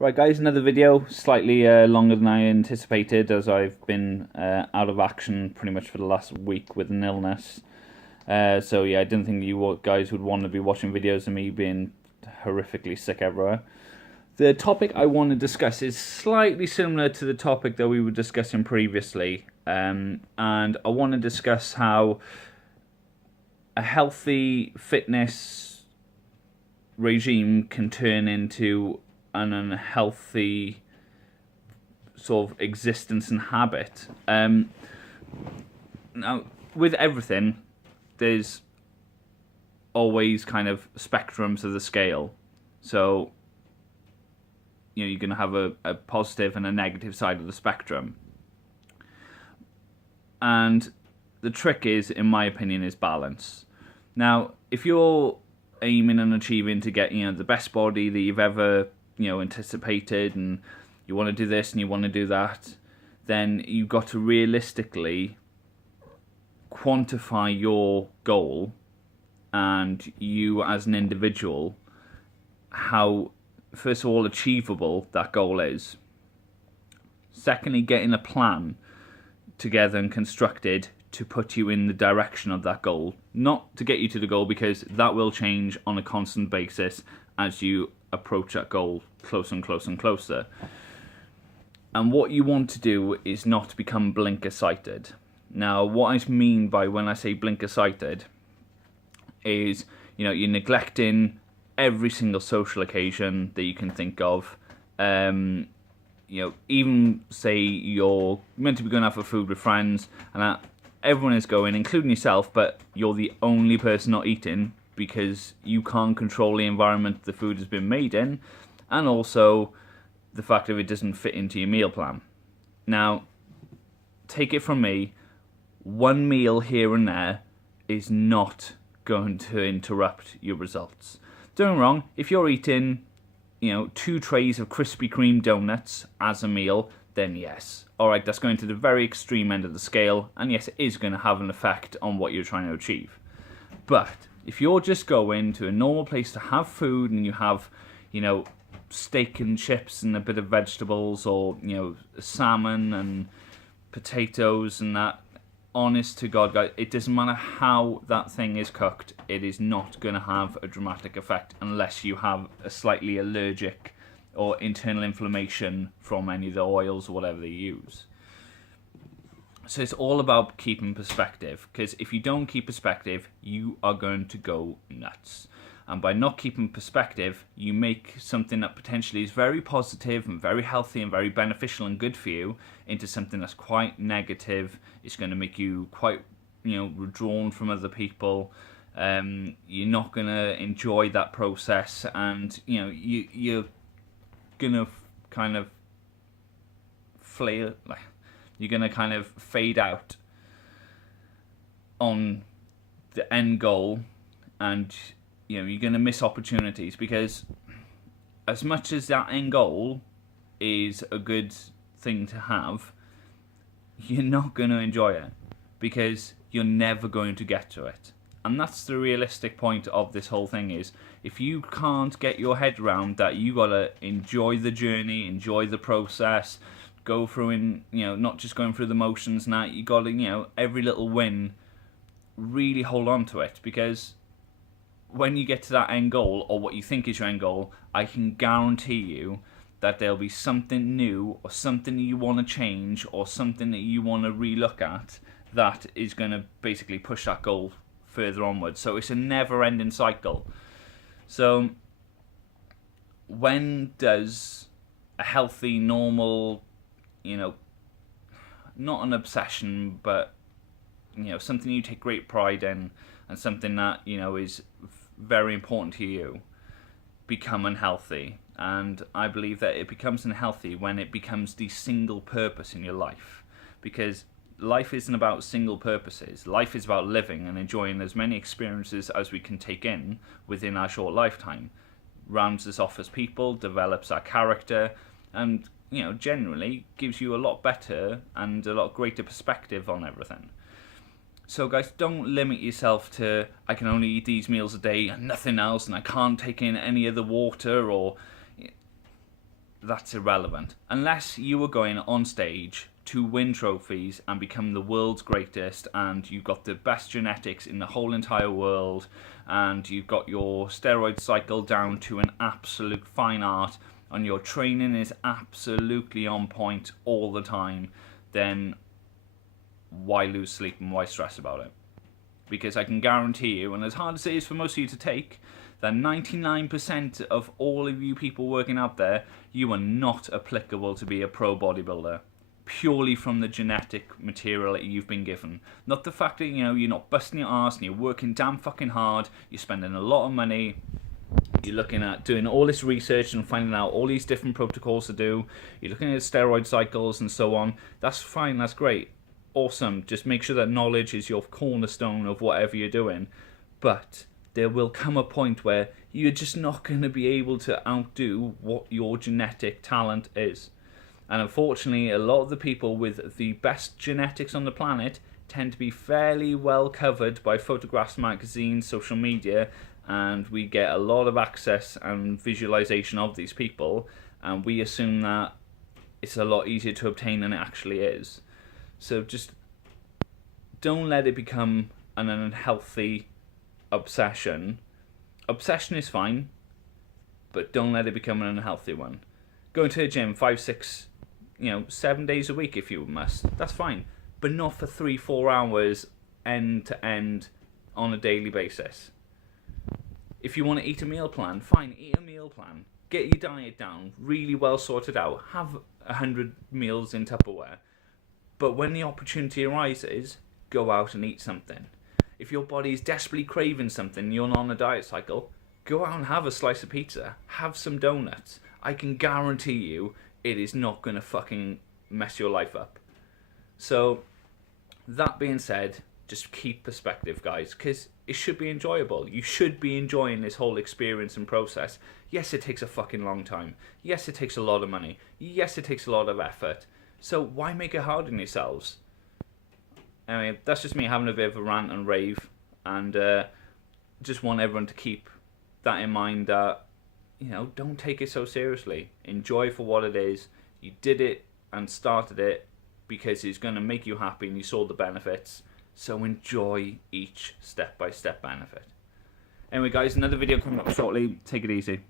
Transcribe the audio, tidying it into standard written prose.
Right, guys, another video, slightly longer than I anticipated, as I've been out of action pretty much for the last week with an illness. So yeah, I didn't think you guys would want to be watching videos of me being horrifically sick everywhere. The topic I want to discuss is slightly similar to the topic that we were discussing previously, and I want to discuss how a healthy fitness regime can turn into an unhealthy sort of existence and habit. Now, with everything, there's always kind of spectrums of the scale. So, you're going to have a positive and a negative side of the spectrum. And the trick is, in my opinion, is balance. Now, if you're aiming and achieving to get, the best body that you've ever anticipated, and you want to do this and you want to do that, then you've got to realistically quantify your goal and you as an individual, how, first of all, achievable that goal is. Secondly, getting a plan together and constructed to put you in the direction of that goal. Not to get you to the goal, because that will change on a constant basis as you approach that goal closer and closer and closer. And what you want to do is not become blinker sighted. Now, what I mean by when I say blinker sighted is, you're neglecting every single social occasion that you can think of. Even say you're meant to be going out for food with friends, and everyone is going, including yourself, but you're the only person not eating because you can't control the environment the food has been made in, and also the fact that it doesn't fit into your meal plan. Now, take it from me, one meal here and there is not going to interrupt your results. Don't get me wrong, if you're eating 2 trays of Krispy Kreme donuts as a meal, then yes. Alright, that's going to the very extreme end of the scale, and yes, it is going to have an effect on what you're trying to achieve. But if you're just going to a normal place to have food, and you have, steak and chips and a bit of vegetables, or, salmon and potatoes and that, honest to God, guys, it doesn't matter how that thing is cooked, it is not going to have a dramatic effect unless you have a slightly allergic or internal inflammation from any of the oils or whatever they use. So it's all about keeping perspective, because if you don't keep perspective, you are going to go nuts. And by not keeping perspective, you make something that potentially is very positive and very healthy and very beneficial and good for you into something that's quite negative. It's going to make you quite, withdrawn from other people. You're not going to enjoy that process, and you're going to kind of you're going to kind of fade out on the end goal, and you're going to miss opportunities, because as much as that end goal is a good thing to have, you're not going to enjoy it, because you're never going to get to it. And that's the realistic point of this whole thing, is if you can't get your head around that, you got to enjoy the journey, enjoy the process, go through in, not just going through the motions and that, you got to, every little win, really hold on to it, because when you get to that end goal, or what you think is your end goal, I can guarantee you that there'll be something new, or something you want to change, or something that you want to relook at, that is going to basically push that goal further onwards. So it's a never-ending cycle. So when does a healthy, normal, not an obsession, but something you take great pride in, and something that is very important to you, become unhealthy? And I believe that it becomes unhealthy when it becomes the single purpose in your life, because life isn't about single purposes. Life is about living and enjoying as many experiences as we can take in within our short lifetime. Rounds us off as people, develops our character, and generally gives you a lot better and a lot greater perspective on everything. So guys, don't limit yourself to, I can only eat these meals a day and nothing else, and I can't take in any other water, or that's irrelevant. Unless you were going on stage to win trophies and become the world's greatest, and you've got the best genetics in the whole entire world, and you've got your steroid cycle down to an absolute fine art, and your training is absolutely on point all the time, then why lose sleep and why stress about it? Because I can guarantee you, and as hard as it is for most of you to take, that 99% of all of you people working out there, you are not applicable to be a pro bodybuilder. Purely from the genetic material that you've been given. Not the fact that, you know, you're not busting your ass and you're working damn fucking hard, you're spending a lot of money, you're looking at doing all this research and finding out all these different protocols to do, you're looking at steroid cycles and so on. That's fine, that's great. Awesome. Just make sure that knowledge is your cornerstone of whatever you're doing. But there will come a point where you're just not going to be able to outdo what your genetic talent is. And unfortunately, a lot of the people with the best genetics on the planet tend to be fairly well covered by photographs, magazines, social media, and we get a lot of access and visualization of these people, and we assume that it's a lot easier to obtain than it actually is. So just don't let it become an unhealthy obsession. Obsession is fine, but don't let it become an unhealthy one. Going to the gym 5, 6, 7 days a week if you must, that's fine, but not for 3-4 hours end to end on a daily basis. If you want to eat a meal plan, fine, eat a meal plan. Get your diet down, really well sorted out. Have 100 meals in Tupperware. But when the opportunity arises, go out and eat something. If your body is desperately craving something, you're not on a diet cycle, go out and have a slice of pizza. Have some donuts. I can guarantee you it is not going to fucking mess your life up. So, that being said, just keep perspective, guys, because it should be enjoyable. You should be enjoying this whole experience and process. Yes, it takes a fucking long time. Yes, it takes a lot of money. Yes, it takes a lot of effort. So why make it hard on yourselves? I mean, that's just me having a bit of a rant and rave, and just want everyone to keep that in mind that, don't take it so seriously. Enjoy for what it is. You did it and started it because it's going to make you happy and you saw the benefits. So enjoy each step-by-step benefit. Anyway, guys, another video coming up shortly. Take it easy.